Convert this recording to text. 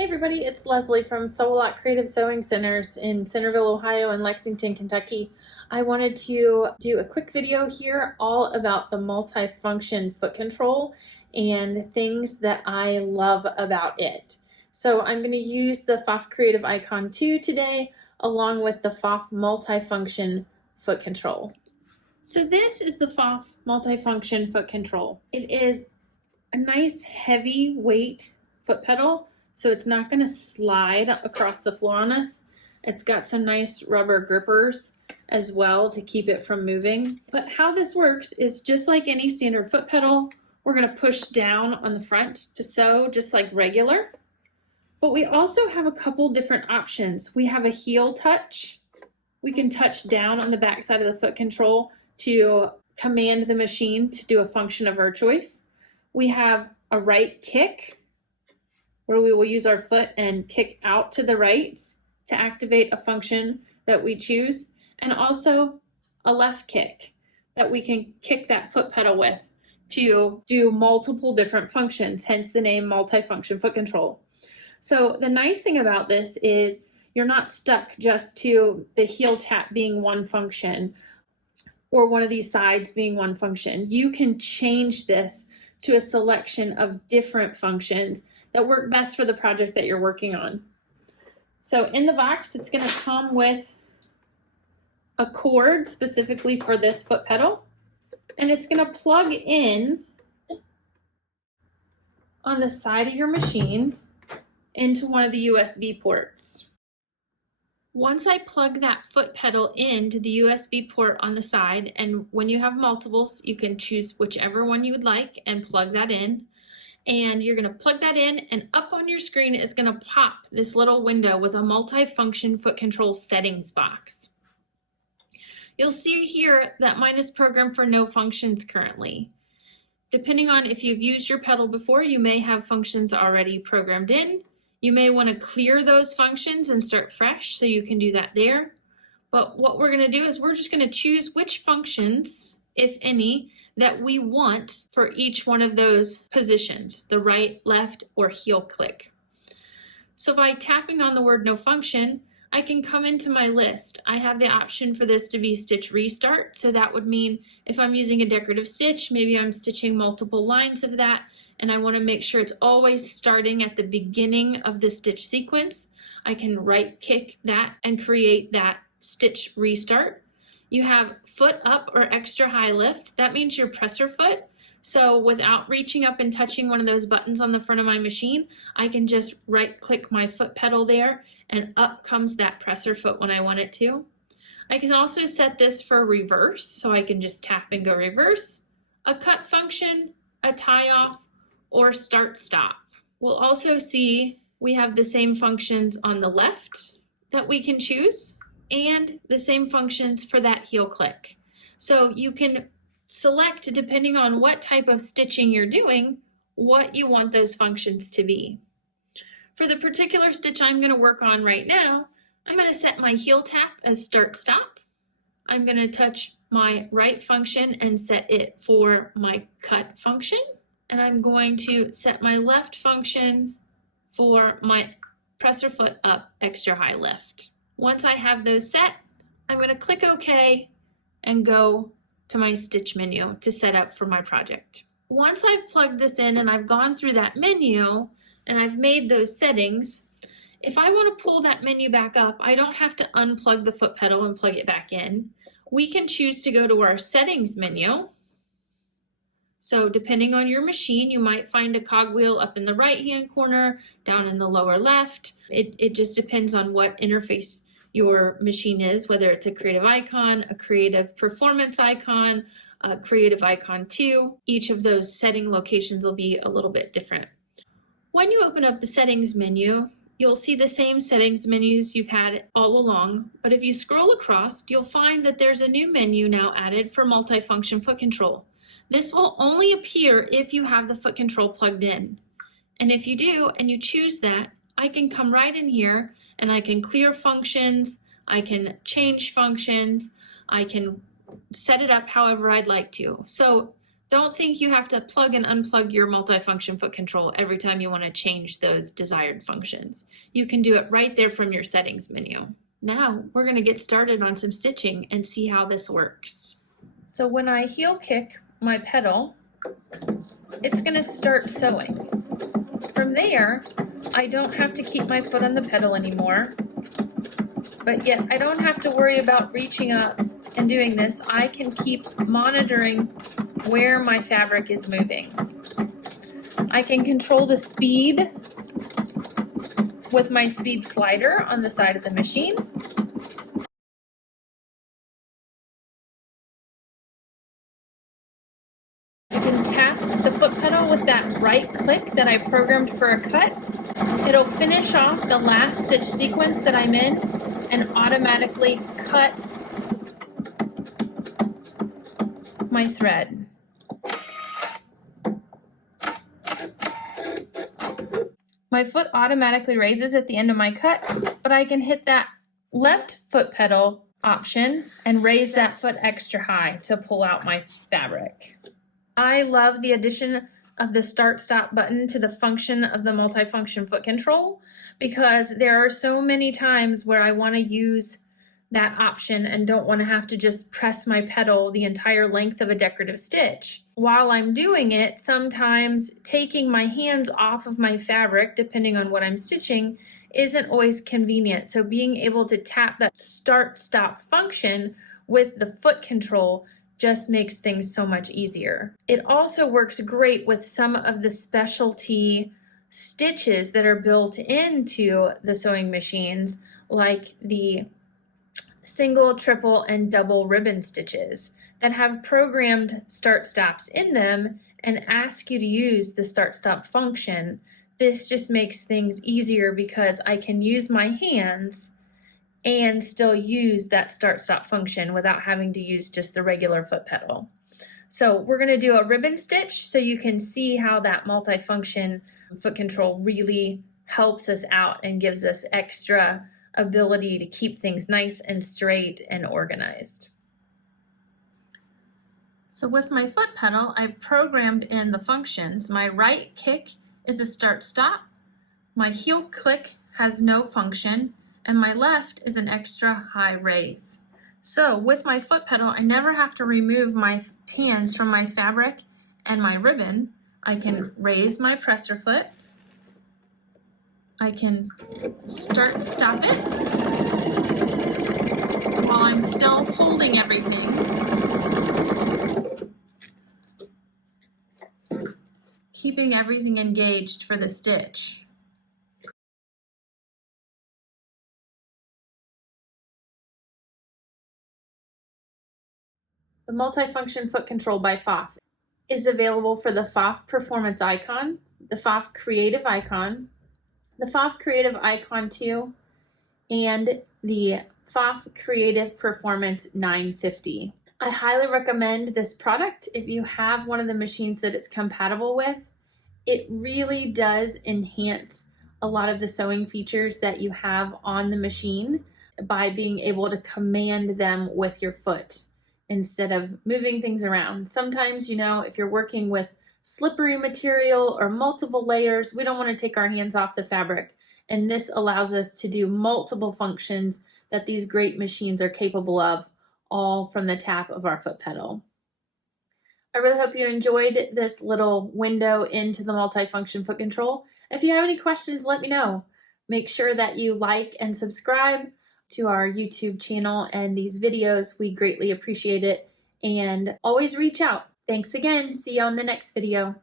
Hey everybody, it's Leslie from Sew A Lot Creative Sewing Centers in Centerville, Ohio and Lexington, Kentucky. I wanted to do a quick video here all about the multifunction foot control and things that I love about it. So I'm going to use the PFAFF Creative Icon 2 today along with the PFAFF Multifunction Foot Control. So this is the PFAFF Multifunction Foot Control. It is a nice heavy weight foot pedal, so it's not going to slide across the floor on us. It's got some nice rubber grippers as well to keep it from moving. But how this works is just like any standard foot pedal, we're going to push down on the front to sew just like regular. But we also have a couple different options. We have a heel touch. We can touch down on the back side of the foot control to command the machine to do a function of our choice. We have a right kick, where we will use our foot and kick out to the right to activate a function that we choose, and also a left kick that we can kick that foot pedal with to do multiple different functions, hence the name multifunction foot control. So the nice thing about this is you're not stuck just to the heel tap being one function or one of these sides being one function. You can change this to a selection of different functions that work best for the project that you're working on. So in the box, it's going to come with a cord specifically for this foot pedal, and it's going to plug in on the side of your machine into one of the USB ports. Once I plug that foot pedal into the USB port on the side, and when you have multiples, you can choose whichever one you would like and plug that in. And you're going to plug that in, and up on your screen is going to pop this little window with a multifunction foot control settings box. You'll see here that mine is programmed for no functions currently. Depending on if you've used your pedal before, you may have functions already programmed in. You may want to clear those functions and start fresh, so you can do that there. But what we're going to do is we're just going to choose which functions, if any, that we want for each one of those positions, the right, left, or heel click. So by tapping on the word no function, I can come into my list. I have the option for this to be stitch restart. So that would mean if I'm using a decorative stitch, maybe I'm stitching multiple lines of that, and I want to make sure it's always starting at the beginning of the stitch sequence. I can right click that and create that stitch restart. You have foot up or extra high lift. That means your presser foot. So without reaching up and touching one of those buttons on the front of my machine, I can just right click my foot pedal there and up comes that presser foot when I want it to. I can also set this for reverse, so I can just tap and go reverse, a cut function, a tie off, or start stop. We'll also see we have the same functions on the left that we can choose, and the same functions for that heel click. So you can select, depending on what type of stitching you're doing, what you want those functions to be. For the particular stitch I'm going to work on right now, I'm going to set my heel tap as start stop. I'm going to touch my right function and set it for my cut function. And I'm going to set my left function for my presser foot up extra high lift. Once I have those set, I'm going to click OK and go to my stitch menu to set up for my project. Once I've plugged this in and I've gone through that menu and I've made those settings, if I want to pull that menu back up, I don't have to unplug the foot pedal and plug it back in. We can choose to go to our settings menu. So depending on your machine, you might find a cogwheel up in the right-hand corner, down in the lower left. It just depends on what interface your machine is, whether it's a creative icon, a creative performance icon, a creative icon 2. Each of those setting locations will be a little bit different. When you open up the settings menu, you'll see the same settings menus you've had all along, but if you scroll across, you'll find that there's a new menu now added for multifunction foot control. This will only appear if you have the foot control plugged in. And if you do, and you choose that, I can come right in here and I can clear functions, I can change functions, I can set it up however I'd like to. So Don't think you have to plug and unplug your multifunction foot control every time you want to change those desired functions. You can do it right there from your settings menu. Now we're going to get started on some stitching and see how this works. So when I heel kick my pedal, it's going to start sewing. From there, I don't have to keep my foot on the pedal anymore, but yet I don't have to worry about reaching up and doing this. I can keep monitoring where my fabric is moving. I can control the speed with my speed slider on the side of the machine. I can tap the foot pedal with that right click that I programmed for a cut. It'll finish off the last stitch sequence that I'm in and automatically cut my thread. My foot automatically raises at the end of my cut, but I can hit that left foot pedal option and raise that foot extra high to pull out my fabric. I love the addition of the start-stop button to the function of the multifunction foot control because there are so many times where I want to use that option and don't want to have to just press my pedal the entire length of a decorative stitch. While I'm doing it, sometimes taking my hands off of my fabric, depending on what I'm stitching, isn't always convenient. So being able to tap that start-stop function with the foot control just makes things so much easier. It also works great with some of the specialty stitches that are built into the sewing machines, like the single, triple, and double ribbon stitches that have programmed start stops in them and ask you to use the start stop function. This just makes things easier because I can use my hands and still use that start stop function without having to use just the regular foot pedal. So we're going to do a ribbon stitch so you can see how that multifunction foot control really helps us out and gives us extra ability to keep things nice and straight and organized. So with my foot pedal, I've programmed in the functions. My right kick is a start stop, my heel click has no function, and my left is an extra high raise. So with my foot pedal, I never have to remove my hands from my fabric and my ribbon. I can raise my presser foot, I can start stop it while I'm still holding everything. Keeping everything engaged for the stitch. The Multifunction Foot Control by PFAFF is available for the PFAFF Performance Icon, the PFAFF Creative Icon, the PFAFF Creative Icon 2, and the PFAFF Creative Performance 950. I highly recommend this product if you have one of the machines that it's compatible with. It really does enhance a lot of the sewing features that you have on the machine by being able to command them with your foot instead of moving things around. Sometimes, if you're working with slippery material or multiple layers, we don't want to take our hands off the fabric. And this allows us to do multiple functions that these great machines are capable of, all from the tap of our foot pedal. I really hope you enjoyed this little window into the multifunction foot control. If you have any questions, let me know. Make sure that you like and subscribe to our YouTube channel and these videos. We greatly appreciate it. And always reach out. Thanks again. See you on the next video.